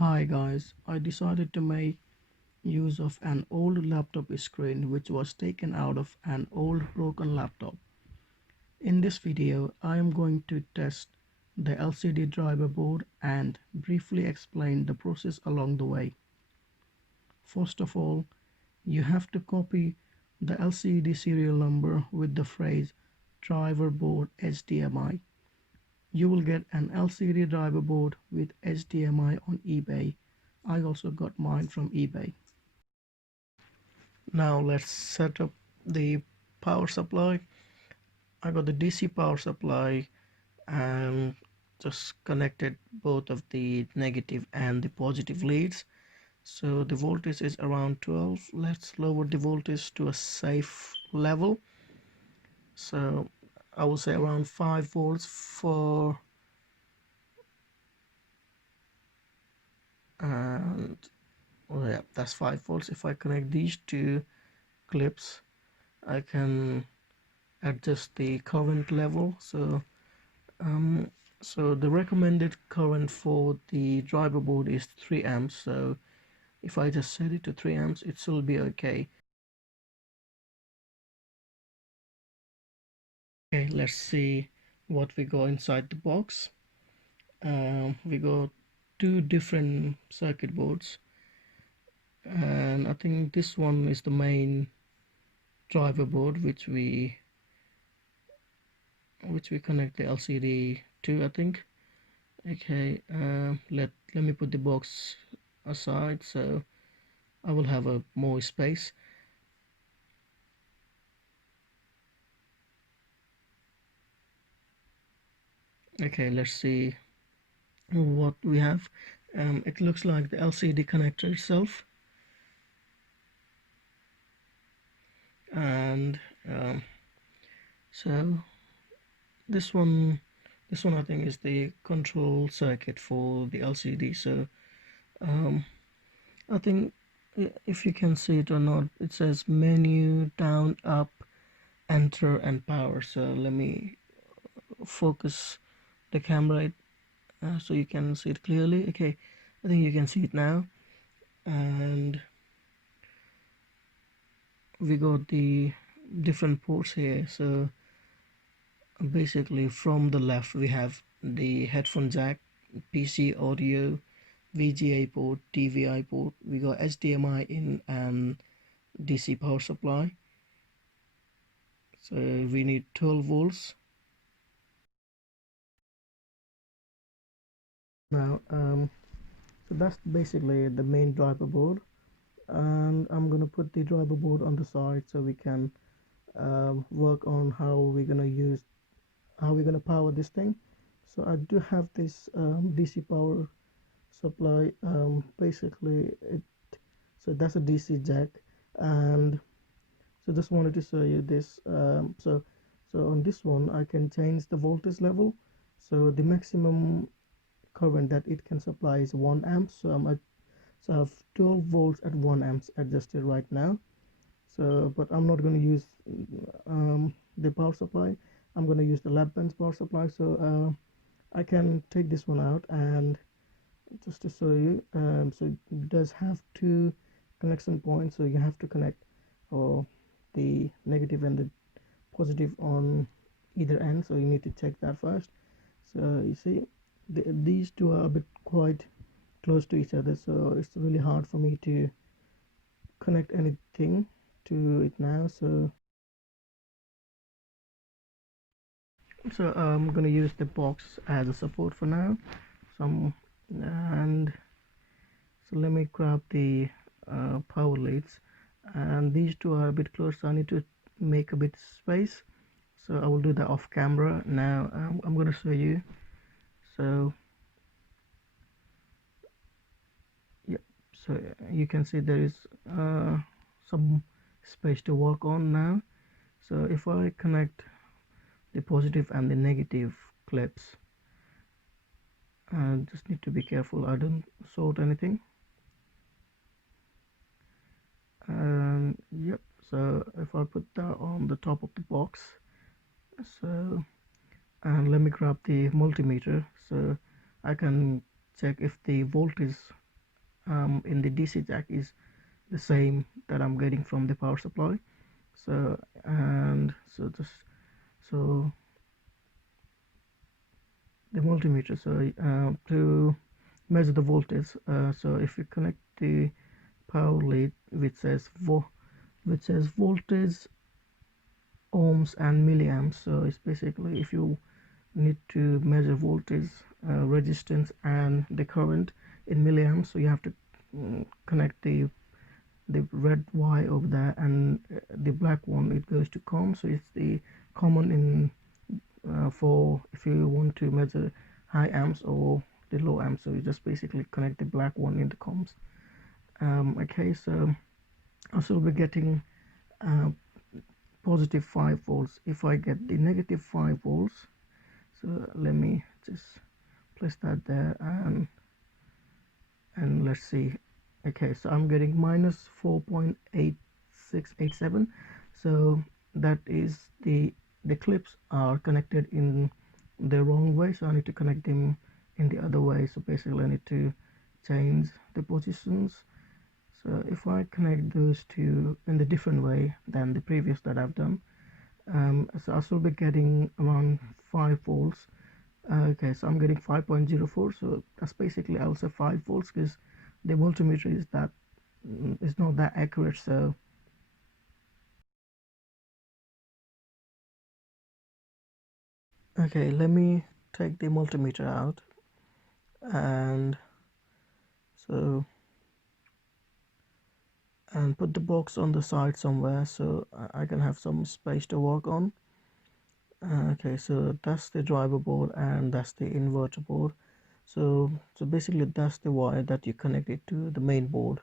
Hi guys, I decided to make use of an old laptop screen which was taken out of an old broken laptop. In this video, I am going to test the LCD driver board and briefly explain the process along the way. First of all, you have to copy the LCD serial number with the phrase driver board HDMI. You will get an LCD driver board with HDMI on eBay. I also got mine from eBay. Now let's set up the power supply. I got the DC power supply and just connected both of the negative and the positive leads. So the voltage is around 12. Let's lower the voltage to a safe level. So I will say around 5 volts for, and oh yeah, that's 5 volts. If I connect these two clips, I can adjust the current level. Um, so the recommended current for the driver board is 3 amps. So if I just set it to 3 amps, it will be okay. Okay, let's see what we got inside the box. We got two different circuit boards, and I think this one is the main driver board which we connect the LCD to, I think. Okay, let me put the box aside so I will have a more space. Okay, let's see what we have. It looks like the LCD connector itself, and so this one I think is the control circuit for the LCD. So I think if you can see it or not, it says menu, down, up, enter, and power. So let me focus the camera so you can see it clearly. Okay, I think you can see it now, and we got the different ports here. So basically from the left we have the headphone jack, PC audio, VGA port, DVI port. We got HDMI in and DC power supply. So we need 12 volts. Now so that's basically the main driver board, and I'm gonna put the driver board on the side so we can work on how we're gonna power this thing. So I do have this DC power supply. Basically so that's a DC jack, and so just wanted to show you this. So on this one I can change the voltage level. So the maximum current that it can supply is 1 amp. So I have 12 volts at 1 amps adjusted right now. So but I'm not going to use the power supply. I'm going to use the lap band's power supply. So I can take this one out, and just to show you, so it does have two connection points, so you have to connect the negative and the positive on either end, so you need to check that first. So you see these two are a bit quite close to each other, so it's really hard for me to connect anything to it now. So I'm gonna use the box as a support for now. And so let me grab the power leads, and these two are a bit close, so I need to make a bit space. So I will do that off camera. Now I'm gonna show you. So yep, so you can see there is some space to work on now. So if I connect the positive and the negative clips, I just need to be careful I don't short anything. Yep, so if I put that on the top of the box, so and let me grab the multimeter so I can check if the voltage in the DC jack is the same that I'm getting from the power supply. So and so just so the multimeter, so to measure the voltage, so if you connect the power lead which says voltage, ohms and milliamps, so it's basically if you need to measure voltage, resistance and the current in milliamps, so you have to connect the red wire over there, and the black one it goes to com, so it's the common in for if you want to measure high amps or the low amps, so you just basically connect the black one in the comms. Okay, so I should be getting uh, positive 5 volts. If I get the negative 5 volts, so let me just place that there, and let's see. Okay, so I'm getting minus 4.8687, so that is the clips are connected in the wrong way, so I need to connect them in the other way. So basically I need to change the positions. So if I connect those two in the different way than the previous that I've done, so I should be getting around 5 volts. Okay, so I'm getting 5.04, so that's basically I'll say 5 volts, because the multimeter is that is not that accurate. So okay, let me take the multimeter out, and so and put the box on the side somewhere, so I can have some space to work on. Okay, so that's the driver board and that's the inverter board. So basically that's the wire that you connect it to the main board.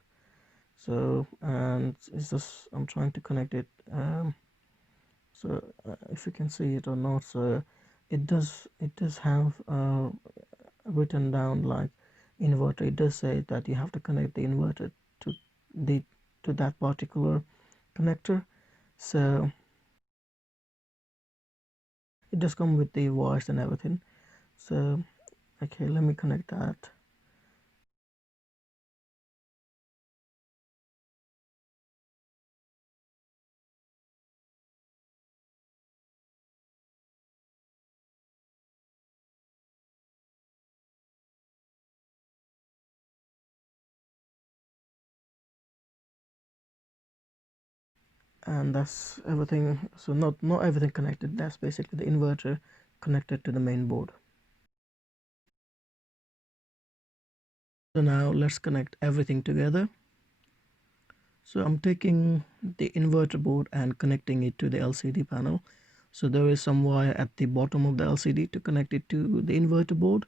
So and it's just I'm trying to connect it, so if you can see it or not, so it does have written down like inverter. It does say that you have to connect the inverter to the to that particular connector. So it does come with the wires and everything. So okay, let me connect that. And that's everything. So not everything connected, that's basically the inverter connected to the main board. So now let's connect everything together. So I'm taking the inverter board and connecting it to the LCD panel. So there is some wire at the bottom of the LCD to connect it to the inverter board.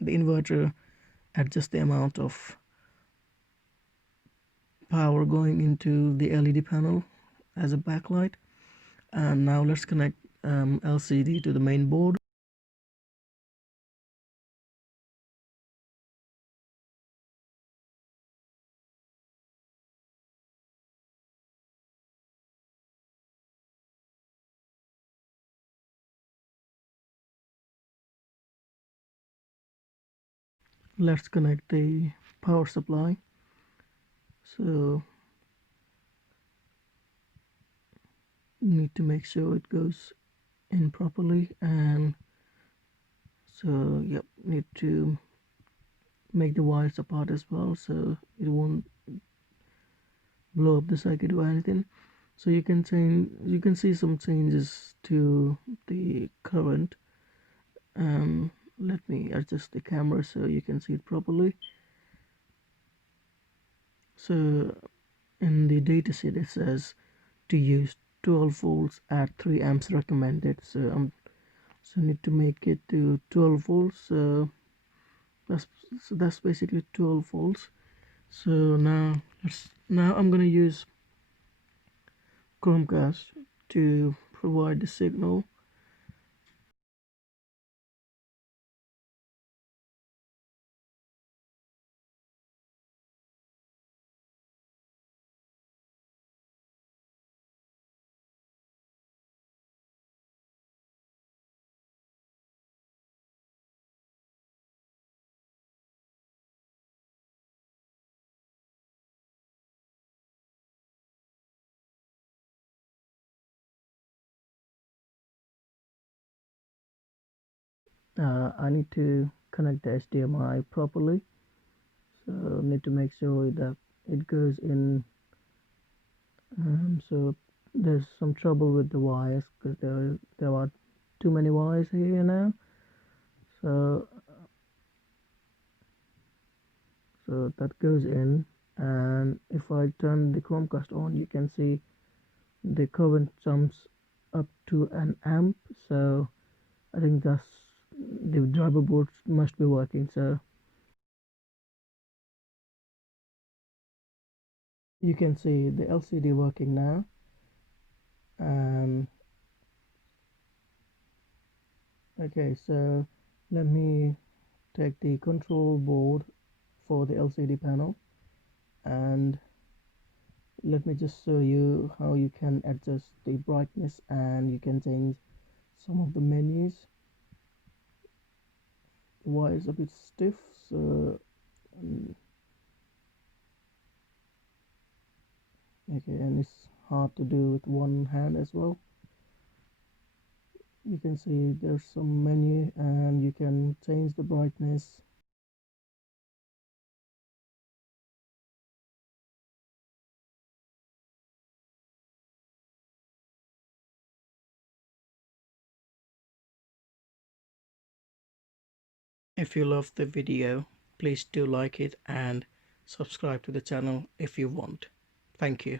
The inverter adjusts the amount of power going into the LED panel as a backlight. And now let's connect LCD to the main board. Let's connect the power supply. So need to make sure it goes in properly, and so yep, need to make the wires apart as well so it won't blow up the circuit or anything. So you can see some changes to the current. Let me adjust the camera so you can see it properly. So in the datasheet it says to use 12 volts at 3 amps recommended, so need to make it to 12 volts. That's that's basically 12 volts. So now I'm gonna use Chromecast to provide the signal. I need to connect the HDMI properly, so need to make sure that it goes in. So there's some trouble with the wires because there are too many wires here now. So that goes in, and if I turn the Chromecast on, you can see the current jumps up to an amp. So I think that's the driver board must be working. So you can see the LCD working now, and okay, so let me take the control board for the LCD panel, and let me just show you how you can adjust the brightness, and you can change some of the menus. Why is a bit stiff, so um, okay, and it's hard to do with one hand as well. You can see there's some menu, and you can change the brightness. If you love the video, please do like it and subscribe to the channel if you want. Thank you.